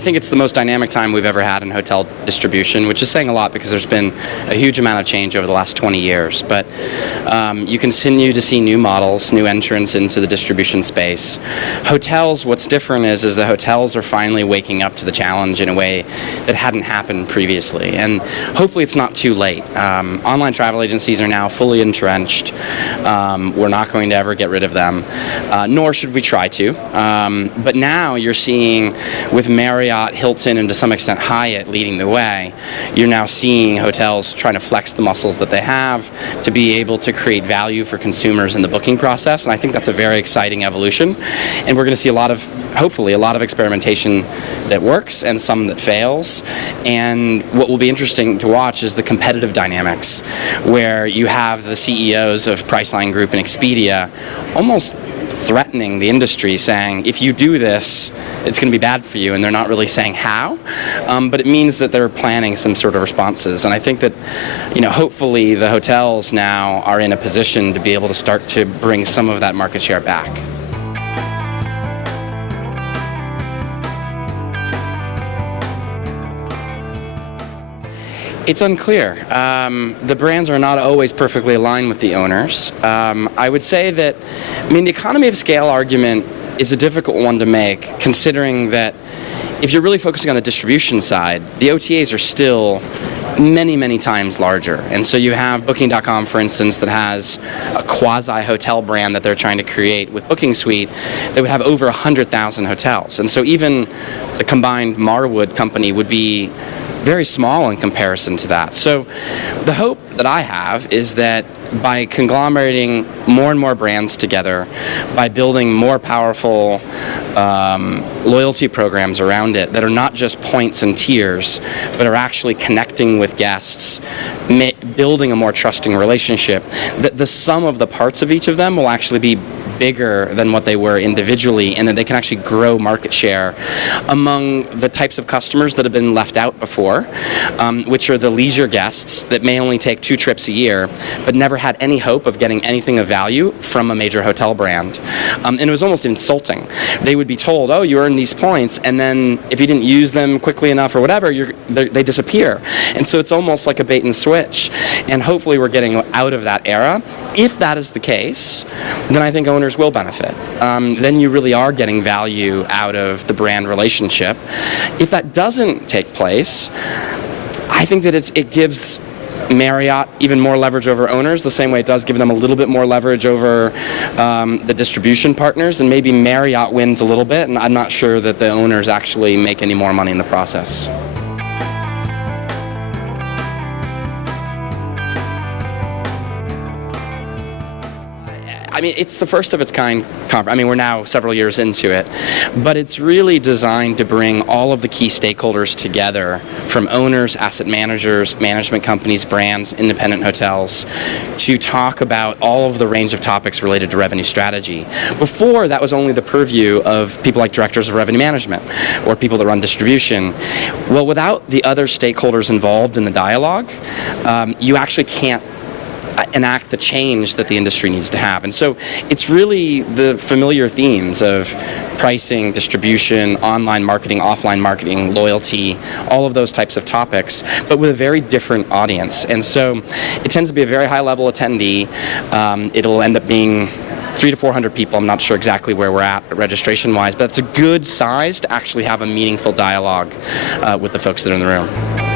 I think it's the most dynamic time we've ever had in hotel distribution, which is saying a lot because there's been a huge amount of change over the last 20 years. But you continue to see new models, new entrants into the distribution space. Hotels, what's different is the hotels are finally waking up to the challenge in a way that hadn't happened previously. And hopefully it's not too late. Online travel agencies are now fully entrenched. We're not going to ever get rid of them, nor should we try to. But now you're seeing, with Marriott, Hilton, and to some extent Hyatt leading the way, you're now seeing hotels trying to flex the muscles that they have to be able to create value for consumers in the booking process. And I think that's a very exciting evolution. And we're going to see hopefully a lot of experimentation that works and some that fails. And what will be interesting to watch is the competitive dynamics, where you have the CEOs of Priceline Group and Expedia almost threatening the industry, saying, if you do this, it's going to be bad for you, and they're not really saying how, but it means that they're planning some sort of responses. And I think that, hopefully the hotels now are in a position to be able to start to bring some of that market share back. It's unclear. The brands are not always perfectly aligned with the owners. I would say that, the economy of scale argument is a difficult one to make, considering that if you're really focusing on the distribution side, the OTAs are still many, many times larger. And so you have Booking.com, for instance, that has a quasi-hotel brand that they're trying to create with Booking Suite that would have over 100,000 hotels. And so even the combined Marwood company would be very small in comparison to that. So the hope that I have is that by conglomerating more and more brands together, by building more powerful loyalty programs around it that are not just points and tiers, but are actually connecting with guests, building a more trusting relationship, that the sum of the parts of each of them will actually be bigger than what they were individually, and that they can actually grow market share among the types of customers that have been left out before, which are the leisure guests that may only take 2 trips a year, but never had any hope of getting anything of value from a major hotel brand. And it was almost insulting. They would be told, oh, you earned these points, and then if you didn't use them quickly enough or whatever, they disappear. And so it's almost like a bait and switch. And hopefully we're getting out of that era. If that is the case, then I think owners will benefit. Then you really are getting value out of the brand relationship. If that doesn't take place, I think that it gives Marriott even more leverage over owners, the same way it does give them a little bit more leverage over the distribution partners, and maybe Marriott wins a little bit, and I'm not sure that the owners actually make any more money in the process. It's the first of its kind conference. We're now several years into it, but it's really designed to bring all of the key stakeholders together, from owners, asset managers, management companies, brands, independent hotels, to talk about all of the range of topics related to revenue strategy. Before, that was only the purview of people like directors of revenue management or people that run distribution. Well, without the other stakeholders involved in the dialogue, you actually can't enact the change that the industry needs to have. And so it's really the familiar themes of pricing, distribution, online marketing, offline marketing, loyalty, all of those types of topics, but with a very different audience. And so it tends to be a very high level attendee. It'll end up being 300 to 400 people. I'm not sure exactly where we're at registration-wise, but it's a good size to actually have a meaningful dialogue with the folks that are in the room.